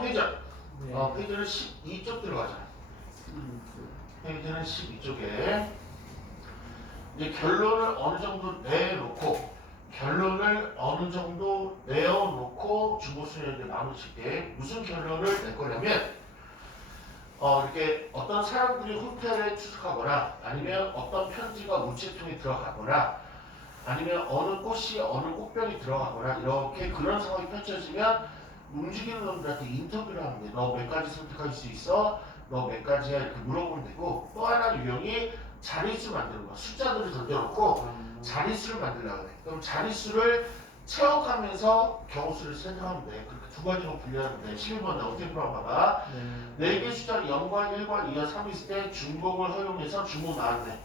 페이지 네. 어, 페이지는 12쪽 들어가잖아. 페이지는 12쪽에 이제 결론을 어느 정도 내놓고 결론을 어느 정도 내어놓고 중고수련에게 마무리 짓게 무슨 결론을 낼 거냐면 어, 이렇게 어떤 사람들이 호텔에 추석하거나 아니면 어떤 편지가 우체통에 들어가거나 아니면 어느 꽃이 어느 꽃병이 들어가거나 이렇게 그런 상황이 펼쳐지면 움직이는 놈들한테 인터뷰를 하는 거예요. 너 몇 가지 선택할 수 있어? 너 몇 가지야? 이렇게 물어보면 되고 또 하나 유형이 자릿수 만드는 거야. 숫자들을 던져놓고 자릿수를 만들려고 해. 그럼 자릿수를 채워가면서 경우수를 선택하면 돼. 그렇게 두 가지로 분류하는데 11번 나 어떻게 풀어봐봐. 네. 4개 숫자 0과 1과 2와 3이 있을 때 중복을 허용해서 중복 나왔네.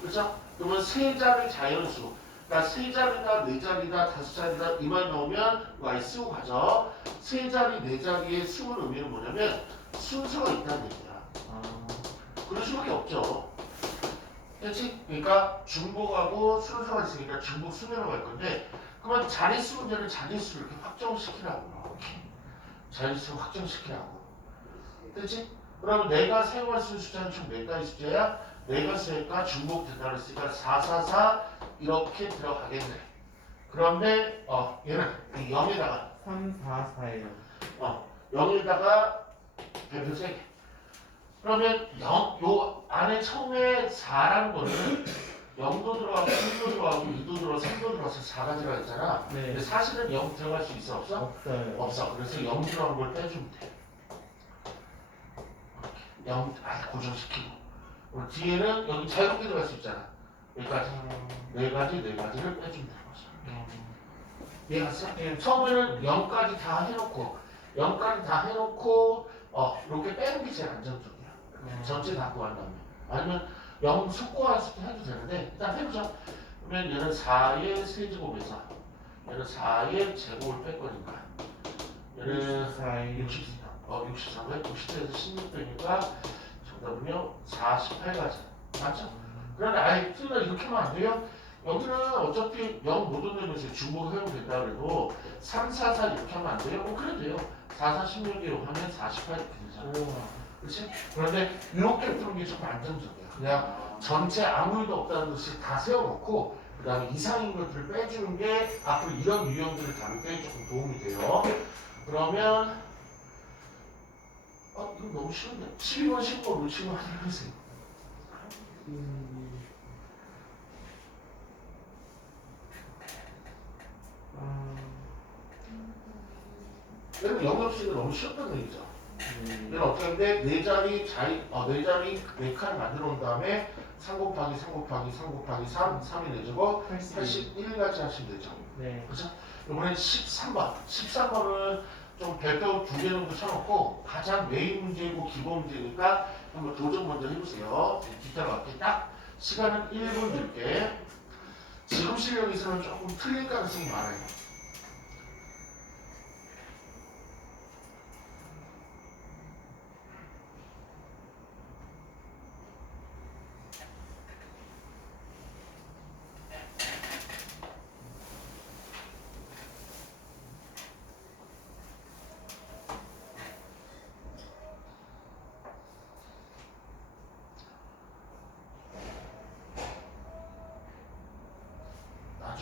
그렇죠? 그러면 세 자리 자연수. 그러니까 세 자리다, 네 자리다, 다섯 자리다 이만 넣으면 y 쓰고 가죠. 세 자리, 네 자리의 숨은 의미는 뭐냐면 순서가 있다는 얘기야. 아, 그럴 수밖에 없죠. 그렇지? 그러니까 중복하고 순서가 있으니까 중복 순으로 갈 건데 그러면 자릿수 문제는 자릿수를 이렇게 확정시키라고 자릿수 확정시키라고 그렇지? 그러면 내가 사용할 수 있는 숫자는 총 몇 가지 숫자야? 내가 쓰니까 중복된다 그랬으니까 444 이렇게 들어가겠네 그런데 어 얘는 이 0에다가 3, 4, 4예요. 어 0에다가 별표 3개 그러면 0, 요 안에 처음에 4라는 거는 0도 들어가고 1도 들어가고 2도 들어가고 3도 들어가서 4가 들어가 있잖아. 네. 근데 사실은 0 들어갈 수 있어 없어? 없어요. 없어. 그래서 0 들어간 걸 빼주면 돼. 0, 아 고정시키고. 그리고 뒤에는 여기 자유롭게 들어갈 수 있잖아. 여기까지. 네 가지, 네 가지를 빼주면 되는 거죠. 이해갔어? 예. 처음에는 0까지 다 해놓고 0까지 다 해놓고 어 이렇게 빼는 게 제일 안정적이야. 전체 다 구한 다음에 아니면 0 속고했을 때 해도 되는데 일단 해보자. 그러면 얘는 4의 세제곱에서 얘는 4의 제곱을 뺄 거니까 얘는 64, 60, 어 63에 90에서 16 되니까 정답은요 48가지 맞죠? 그런데 아예 틀려 이렇게 하면 안 돼요? 여기는 어차피 0 모든 되면서 중복 허용된다 그래도 3, 4, 4 이렇게 하면 안 돼요? 어 그래도 돼요 4, 4, 16으로 하면 48 이렇게 되잖아. 그렇지? 그런데 이렇게 푸는 게 조금 안정적이야. 그냥 전체 아무 일도 없다는 듯이 다 세워놓고 그 다음에 이상인 것들을 빼주는 게 앞으로 이런 유형들을 다룰 때 조금 도움이 돼요. 그러면 어 이거 너무 쉬운데 12번 15번 놓치고 하나 해보세요. 음. 아, 얘는 영역식은 너무 쉬웠다는 얘기죠. 네. 얘는 어떻게 하는데 네 자리 자리 어, 네 자리 네 칸을 만들어 놓은 다음에 3 곱하기 3 곱하기 3 곱하기 3 3이 내주고 81. 81까지 하시면 되죠. 네. 그죠? 이번엔 13번. 13번은 좀 별도 두개 정도 쳐놓고 가장 메인 문제이고 기본 문제니까 한번 도전 먼저 해보세요. 뒤따라 갈게. 딱 시간은 1분 줄게. 지금 실력에서는 조금 틀릴 가능성이 많아요.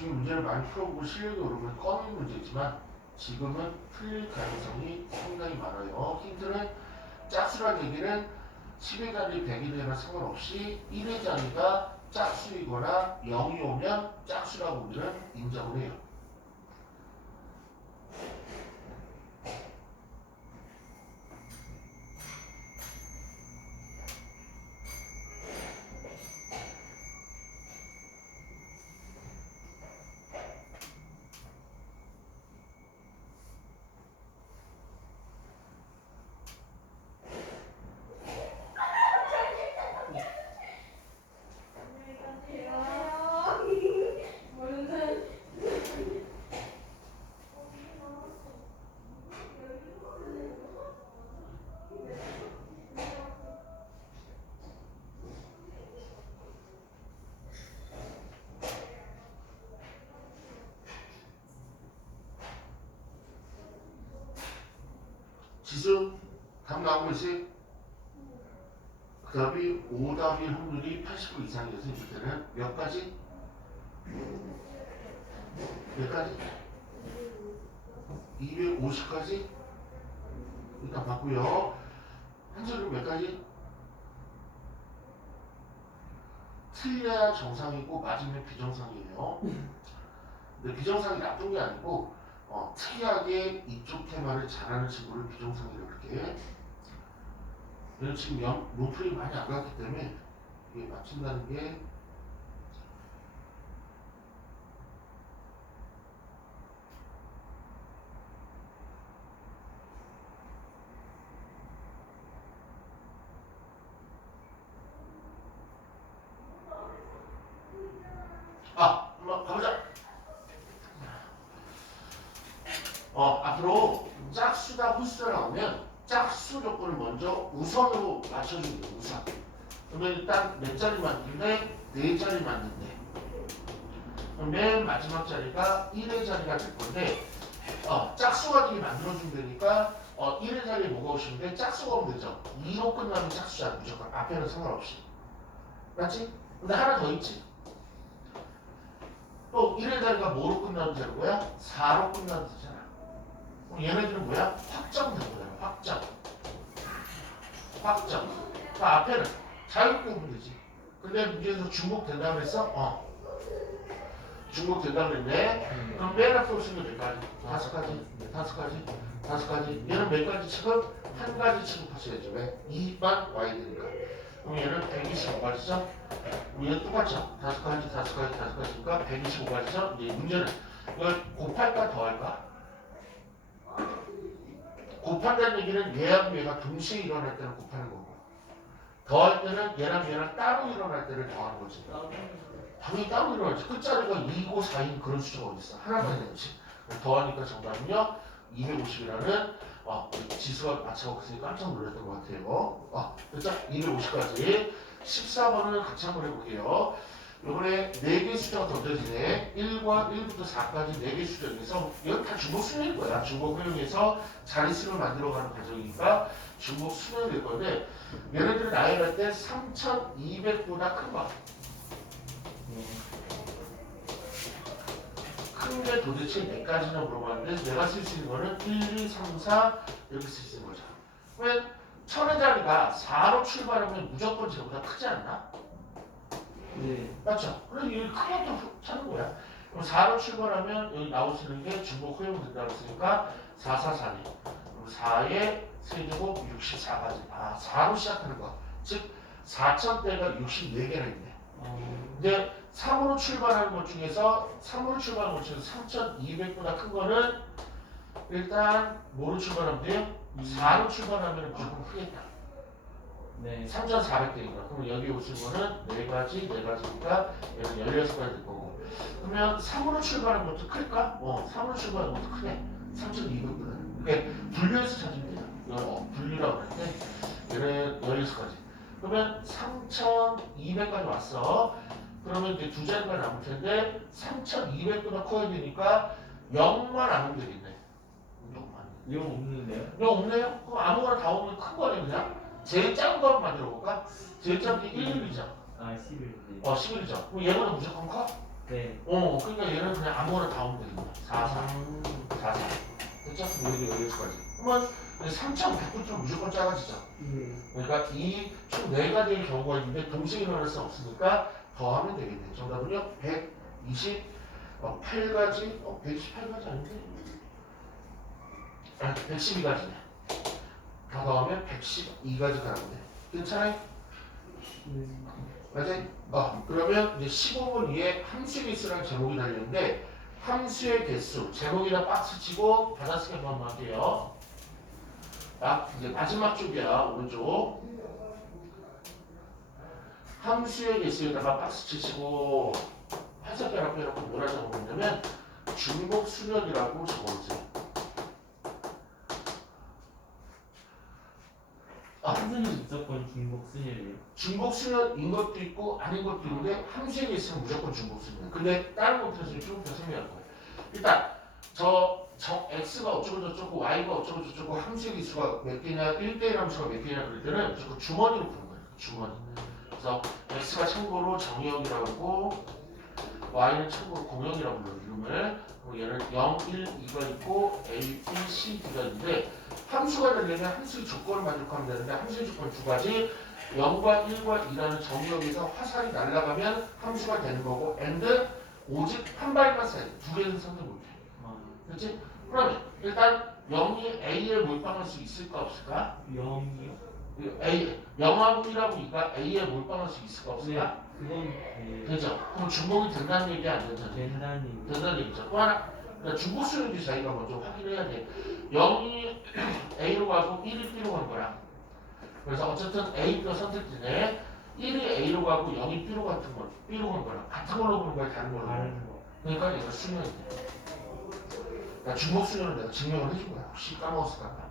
나중에 문제를 많이 풀어보고 실력이 오르면 꺼낸 문제지만 지금은 틀릴 가능성이 상당히 많아요. 힌트는 짝수란 얘기는 10의 자리 100이 되나 상관없이 1의 자리가 짝수이거나 0이 오면 짝수라고 우리는 인정을 해요. 지수 답 나오고 있지? 그 답이 오답일 확률이 80% 이상이어서 이때는 몇 가지? 몇 가지? 250까지? 일단 봤고요. 한줄은 몇 가지? 틀려야 정상이고 맞으면 비정상이에요. 근데 비정상이 나쁜 게 아니고 어, 특이하게 이쪽 테마를 잘하는 친구를 비정상이라고 그렇게 얘는 지금 영, 로프이 많이 안 갔기 때문에 이게 맞춘다는 게 아, 한번 가보자. 어, 앞으로 짝수다 홀수다 나오면 짝수 조건을 먼저 우선으로 맞춰주는 거예요, 우선. 그러면 일단 몇 자리 만든대? 네 자리 만든대. 그럼 맨 마지막 자리가 1의 자리가 될 건데, 어, 짝수가 되게 만들어주면 되니까, 어, 1의 자리에 뭐가 오시면 돼? 짝수가 오면 되죠. 2로 끝나면 짝수잖아, 무조건. 앞에는 상관없이. 맞지? 근데 하나 더 있지. 또 1의 자리가 뭐로 끝나는 자리고야? 4로 끝나는 자리잖아. 그럼 얘네들은 뭐야? 확정된 거야. 확정. 확정. 그 앞에는 자유롭게 보면 되지. 근데 문제에서 중복된다고 그랬어? 어. 중복된다고 그랬네. 그럼 맨 앞에 오시면 몇 가지? 다섯 가지? 다섯 가지? 다섯 가지? 얘는 몇 가지 취급? 한 가지 취급하셔야죠. 왜? 2만 와야 되니까. 그럼 얘는 125가지죠? 얘는 똑같죠? 다섯 가지, 다섯 가지, 다섯 가지니까 125가지죠? 이제 문제는 이걸 곱할까 더할까? 곱한다는 얘기는 얘하고 얘가 동시에 일어날 때는 곱하는 더할 때는 얘랑 얘랑 따로 일어날 때를 더하는 거지. 당연히 따로 일어나지. 끝자리가 2고 4인 그런 숫자가 어딨어? 하나만 되지. 더하니까 정답은요 250이라는 어, 지수가 맞춰갖고 있으니 깜짝 놀랐던 것 같아요. 어, 됐죠? 250까지. 14번은 같이 한번 해볼게요. 이번에 4개 숫자가 던져지네. 1과 1부터 4까지 4개 숫자 중에서 이건 다 중복 수능일 거야. 중복 활용해서 자릿수를 만들어가는 과정이니까 중복 될 건데 얘네들이 나열할 때 3,200보다 큰 거. 큰 게 도대체 몇 가지나 물어봤는데 내가 쓸 수 있는 거는 1, 2, 3, 4 이렇게 쓸 수 있는 거죠. 왜 천의 자리가 4로 출발하면 무조건 쟤보다 크지 않나? 네. 맞죠? 그래서 이큰 것도 찾는 거야. 그럼 4로 출발하면 여기 나오시는 게 중복 허용 된다고 했으니까 4, 4, 4네. 그럼 4의 세제곱 64가지. 아, 4로 시작하는 거. 즉, 4천대가 64개나 있네. 어, 근데 3으로 출발하는 것 중에서 3으로 출발하는 것 중에서 3,200보다 큰 거는 일단 뭐로 출발하면 돼요? 4로 출발하면 무조건 크겠다. 네. 3,400개니까. 그럼 여기 오신 거는 4가지, 4가지니까 얘는 16가지 될 거고. 그러면 3으로 출발하는 것도 클까? 어, 3으로 출발하는 것도 크네. 3,200보다 는. 그러니까 분류해서 돼요. 이거 어, 분류라고 하는데 얘는 16가지. 그러면 3,200까지 왔어. 그러면 이제 두 자리가 남을 텐데 3,200보다 커야 되니까 0만 안 오면 되겠네. 0만. 이거 없는데요? 이거 없네요? 그럼 아무거나 다 오면 큰 거네 그냥? 제일 작은 거 한번 만들어 볼까? 제일 작은 게 1, 1이죠. 아, 11. 네. 어, 11이죠. 그럼 얘보다 무조건 커? 네. 어, 그러니까 얘는 그냥 아무거나 다 오면 거야. 4, 4, 아, 4, 4. 됐죠? 그럼 여기 여기까지. 그러면 3,100부터 무조건 작아지죠. 네. 그러니까 이 총 4가지의 경우가 있는데 동시에 일어날 수 없으니까 더하면 되겠네. 정답은요, 128가지, 어, 128가지 아닌데? 아, 112가지네. 다 더하면 112가지가 나오네. 괜찮아요? 네. 맞아요? 어, 그러면 이제 15분 위에 함수의 개수라는 제목이 달렸는데 함수의 개수 제목이나 박스 치고 받아쓰기 한번 할게요. 아, 이제 마지막 쪽이야 오른쪽. 함수의 개수에다가 박스 치시고 화살표 앞에 놓고 뭐라 적어보냐면 중복 수련이라고 적어보세요. 아, 한 순이 무조건 중복 순이에요. 중복 수련인 것도 있고 아닌 것도 있는데 함수에 있으면 무조건 중복 수련. 근데 다른 것들은 좀더 설명할 거예요. 일단 저, 저 x가 어쩌고 저쩌고 y가 어쩌고 저쩌고 함수의 기수가 몇 개냐 1대1 함수가 몇 개냐 그럴 때는 주머니로 푸는 거예요 주머니 그래서 x가 참고로 정의역이라고 y는 참고로 공역이라고 불러요 이름을 얘는 0, 1, 2가 있고 a, b, c, d가 있는데 함수가 되려면 함수의 조건을 만족하면 되는데 함수의 조건 두 가지 0과 1과 2라는 정의역에서 화살이 날아가면 함수가 되는 거고 and 오직 한 발만 써야 돼. 두 개는 선택 못해. 아, 그렇지? 그러면 일단 0이 A에 몰빵할 수 있을까 없을까? 0이요? A 0하고 1하고 2가 A에 몰빵할 수 있을까 네, 없을까? 그건 네, 되죠? 그럼 중복이 된다는 얘기 안 된다는 얘기? 된다는 된다는 얘기죠. 또 하나 그러니까 중복 수능인지 자기가 먼저 확인해야 돼. 0이 A로 가고 1이 B로 간 거야. 그래서 어쨌든 A가 선택되네. 1이 A로 가고 0이 B로 같은 거, B로 간 거랑 같은 걸로 보는 거야, 다른 걸로? 다른 거. 그러니까 얘가 수능이 돼. 그러니까 중복 수능을 내가 증명을 해준 거야. 혹시 까먹었을까 봐.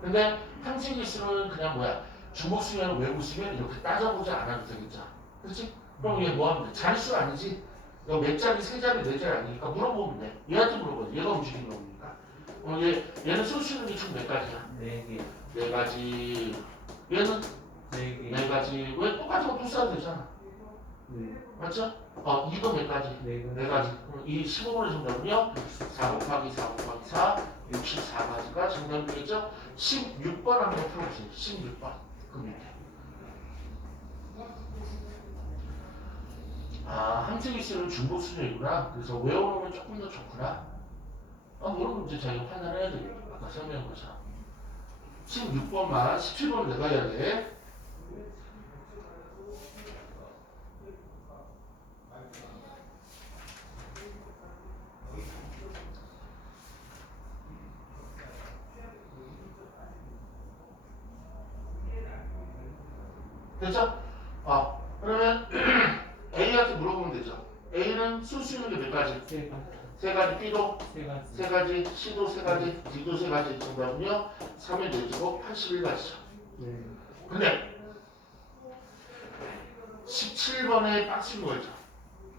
근데 항진기 수는 그냥 뭐야? 중복 수능을 외고 쓰면 이렇게 따져보지 않아도 되겠죠. 그렇지? 그럼 얘 뭐 하면 돼? 자릿수 아니지? 이거 몇 자리, 세 자리, 네 자리 아니니까 물어보면 돼. 얘한테 물어봐. 얘가 움직이는 거니까. 어, 얘, 얘는 쓸 수 있는 게 총 몇 가지야? 네 개. 네 가지. 얘는 네 개. 네 가지. 왜 똑같은 거또 써도 되잖아. 네. 맞죠? 어, 이거 몇 가지? 네 개. 네 가지. 그럼 이 15번의 정답은요? 4 곱하기 4 곱하기 4, 64가지가 정답이겠죠? 16번 한번 풀어보세요. 16번. 그 밑에. 아, 함수기 씨는 중복 수준이구나. 그래서 외워놓으면 조금 더 좋구나. 아, 모르면 이제 자기가 판단해야 되겠다. 아까 설명한 것처럼. 16번만, 17번 내가 해야 돼. 됐죠? 아, 그러면 A한테 물어보면 되죠. A는 쓸 수 있는 게 몇 가지? 세 가지. 세 가지, B도 세 가지. 세 가지, C도 세 가지, D도 세 가지 정답은요. 3의 4제곱 81가지죠. 네. 근데 17번에 빡친 거 있죠.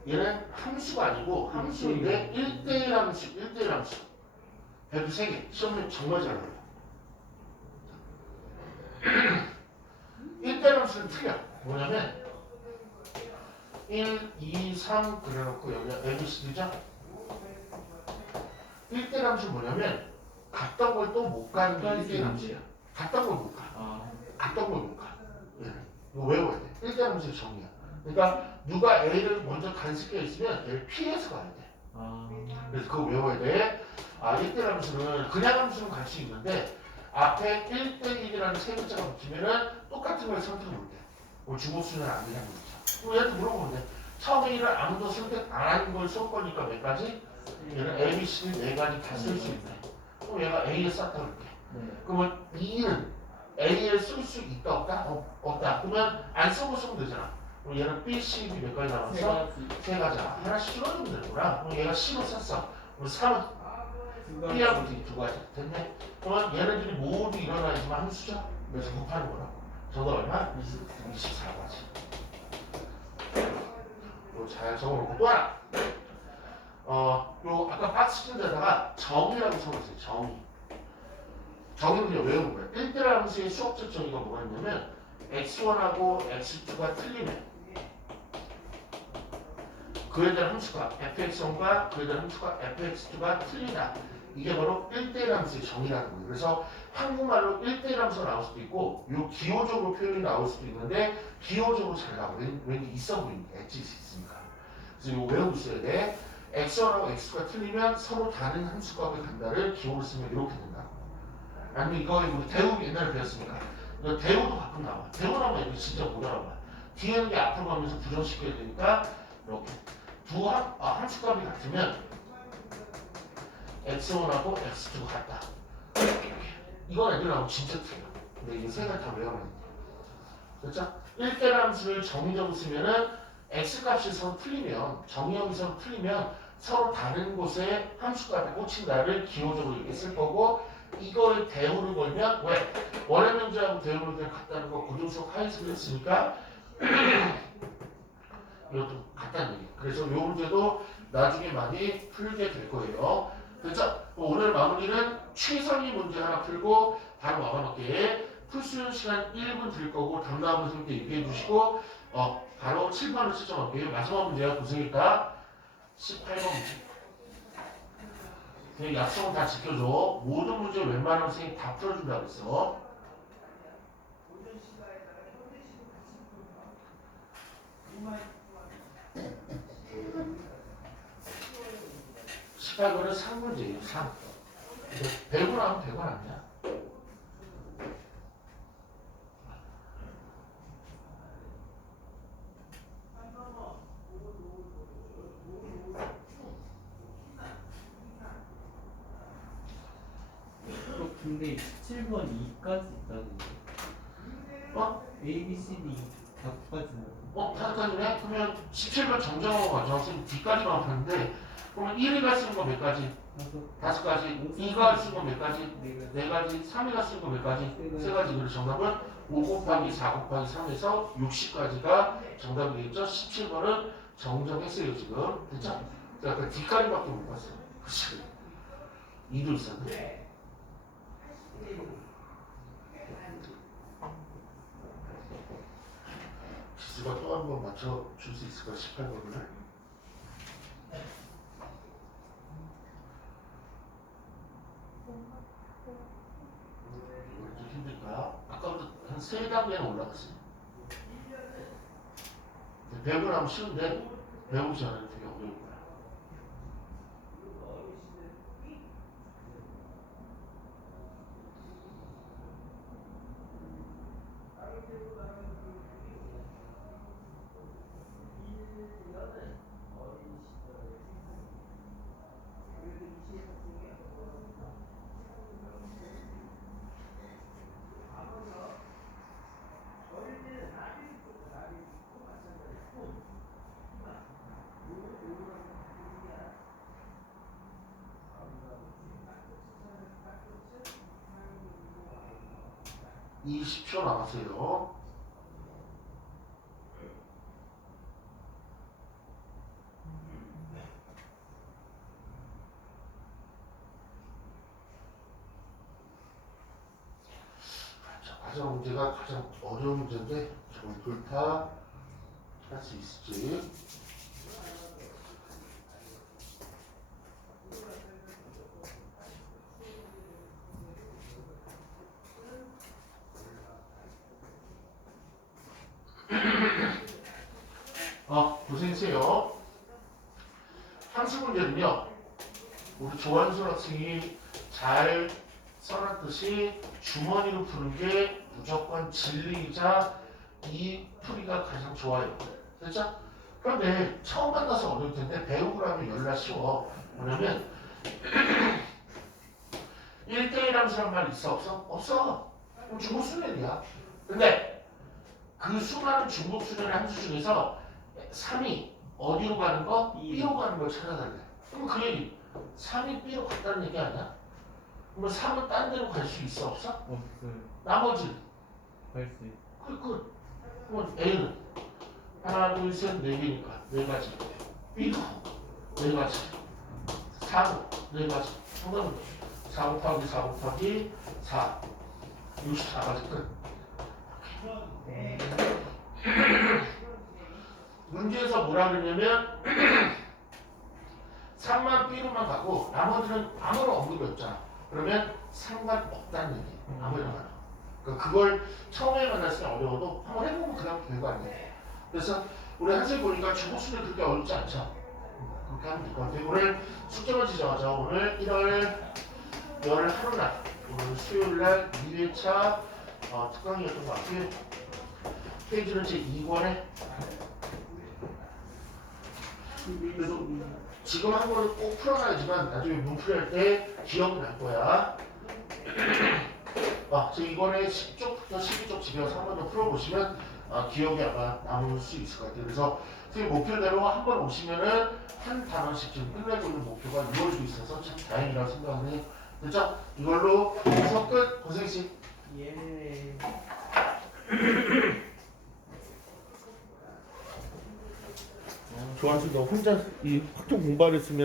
얘는 함수가 아니고 함수인데 1대1 함수, 1대1 함수. 배도 3개. 시험에 정말 잘 나와요. 1대1 함수는 틀려. 뭐냐면 1, 2, 3 그려놓고 여기가 ABCD죠? 1대1 함수 뭐냐면 갔던 걸 또 못 가는 게 1대1 함수야. 갔던 걸 못 가. 아, 갔던 걸 못 가. 예. 이거 외워야 돼. 일단 함수의 정의야. 그러니까 누가 A를 먼저 간섭해 있으면 A를 피해서 가야 돼. 아, 그래서 그거 외워야 돼. 아, 1대 함수는 그냥 함수는 갈 수 있는데 앞에 1대 1이라는 세 글자가 붙으면은 똑같은 걸 선택을 못 해. 뭐 주목수는 안 되냐는 거죠. 그럼 얘한테 물어보면 돼. 처음에 일을 아무도 선택 안 하는 걸 쏠 거니까 몇 가지? 얘는 A, B, C 네 가지 다 쓸 수 있네. 그럼 얘가 A에 썼다 그럴게. 네. 그러면 2는 A에 쓸 수 있다 없다? 어, 없다. 그러면 안 쓰고 쓰면 되잖아. 그럼 얘는 B, C, D 몇 가지 세 남았어? 가지. 세 가지. 하나씩 줄여주면 되구나. 그럼 얘가 C로 썼어. 그럼 3은 두 B하고. D 두 가지. 됐네. 그러면 얘네들이 모두 일어나지만 함수죠. 그래서 곱하는 거라. 정답 얼마? 24가지. 잘 적어놓고 또 하나. 어, 요 아까 친 데다가 정의라고 적었어요. 정의. 정의는 그냥 외우는 거예요. 1대 함수의 수학적 정의가 뭐가 있냐면 x1하고 x2가 틀리면 그에 대한 함수가 fx1과 그에 대한 함수가 fx2가 틀리다. 이게 바로 1대1 함수의 정의라는 거예요. 그래서 한국말로 1대1 함수가 나올 수도 있고 요 기호적으로 표현이 나올 수도 있는데 기호적으로 잘 나와. 왠- 왠지 있어 보이니까 엣지 있으니까. 그래서 이거 외우고 있어야 돼. X1하고 x2가 틀리면 서로 다른 함수값의 간다를 기호로 쓰면 이렇게 된다. 아니면 이거 우리 대우 옛날에 배웠으니까 이거 대우도 가끔 나와. 대우 나오면 이거 진짜 못 알아봐. 뒤에 있는 게 앞으로 가면서 부정시켜야 되니까 이렇게 두 함, 아, 함수값이 같으면 x1하고 x2가 같다. 이건 애들 나오면 진짜 틀려. 근데 이거 세 가지 다 외워놔야 돼. 그렇죠? 1대 함수를 정의적으로 쓰면은 x값이 서로 틀리면 정의역이 서로 틀리면 서로 다른 곳에 함수값에 꽂힌다를 기호적으로 이렇게 쓸 거고 이거를 대우를 걸면 왜? 원의 명제하고 대우를 그냥 같다는 거 고등수학 하이스쿨 했으니까 이것도 같다는 얘기. 그래서 요 문제도 나중에 많이 풀게 될 거예요. 됐죠? 오늘 마무리는 최상위 문제 하나 풀고 바로 마감할게. 풀수 있는 시간 1분 드릴 거고 담당하는 선생님께 얘기해 주시고 어 바로 7번을 채점할게요. 마지막 문제가 고생일까? 18번 문제. 그 약속은 다 지켜줘. 모든 문제 웬만하면 선생님 다 풀어준다고 했어. 십팔번은 상문제예요, 상. 100원 하면 100원 아니야? 어, 근데 17번 2까지 있다는데. 어? A, B, C, D 다까지는 어, 다섯까지네? 그러면 17번 정정하고 가죠. 선생님 D까지만 봤는데 그러면 1위가 쓰는 거 몇 가지? 다섯, 가지. 2가 쓰는 거 몇 가지? 네가 네 가지. 3위가 쓰는 거 몇 가지? 세세 가지. 그래서 정답은 5 곱하기 4 곱하기 3에서 60까지가 정답이 되겠죠? 17번은 정정했어요, 지금. 됐죠? 자, 그 D까지밖에 못 봤어요. 그치? 2도 있었네. 기수가 또 한 번 맞춰줄 수 있을까? 18번을. 이거 좀 힘들까? 아까부터 한 세 단계는 올라갔어요. 배우고 나면 쉬운데 배우지 않으면 되게 어려울 거야. 이 20초 남았어요. 자, 마지막 문제가 가장 어려운 문제인데 저걸 돌파 할 수 있을지. 어, 고생했어요. 함수 문제는요, 우리 학생이 잘 써놨듯이 주머니로 푸는 게 무조건 진리이자 이 풀이가 가장 좋아요. 됐죠? 그런데 처음 만나서 어려울 텐데 배우고 나면 열나 쉬워. 뭐냐면 1대1 함수란 말 있어 없어? 없어. 그럼 중국 수련이야. 근데 그 수많은 중국 수련의 함수 중에서 3이 어디로 가는 거? B로 가는 걸 찾아달래. 그럼 그 얘기 3이 B로 갔다는 얘기 아니야? 그러면 3은 딴 데로 갈 수 있어 없어? 없어요. 나머지 갈수 있. 그, 그, 그러면 A는 하나, 둘, 셋, 네 개니까 네 가지. B도 네 가지. 4도 네 가지. 정답은 4 곱하기 4 곱하기 4. 64가지 끝. 문제에서 뭐라 그러냐면 3만 B로만 가고 나머지는 아무런 언급이 없잖아. 그러면 상관없다는 얘기. 아무나 가도. 그러니까 그걸 처음에 만났을 때 어려워도 한번 해보면 그냥 별거 아니에요. 그래서 우리 한술 보니까 중국수는 그렇게 어렵지 않죠. 그렇게 하면 될 것 같아요. 오늘 숙제만 지정하자. 오늘 1월 열 하루날 오늘 수요일날 2회차 어, 특강이었던 것 같고요. 페이지는 제 2권에 그래도 지금 한 거를 꼭 풀어놔야지만 나중에 문풀이 할 때 기억이 날 거야. 아, 저 이번에 10쪽부터 12쪽 집에서 한 번 더 풀어보시면 아, 기억이 아마 남을 수 있을 것 같아요. 그래서 선생님 목표대로 한 번 오시면은 한 단원씩 지금 끝내고 있는 목표가 이루어지고 있어서 참 다행이라고 해요. 됐죠? 이걸로 수업 끝. 고생씨. 예. 너 혼자 이 확통 공부하랬으면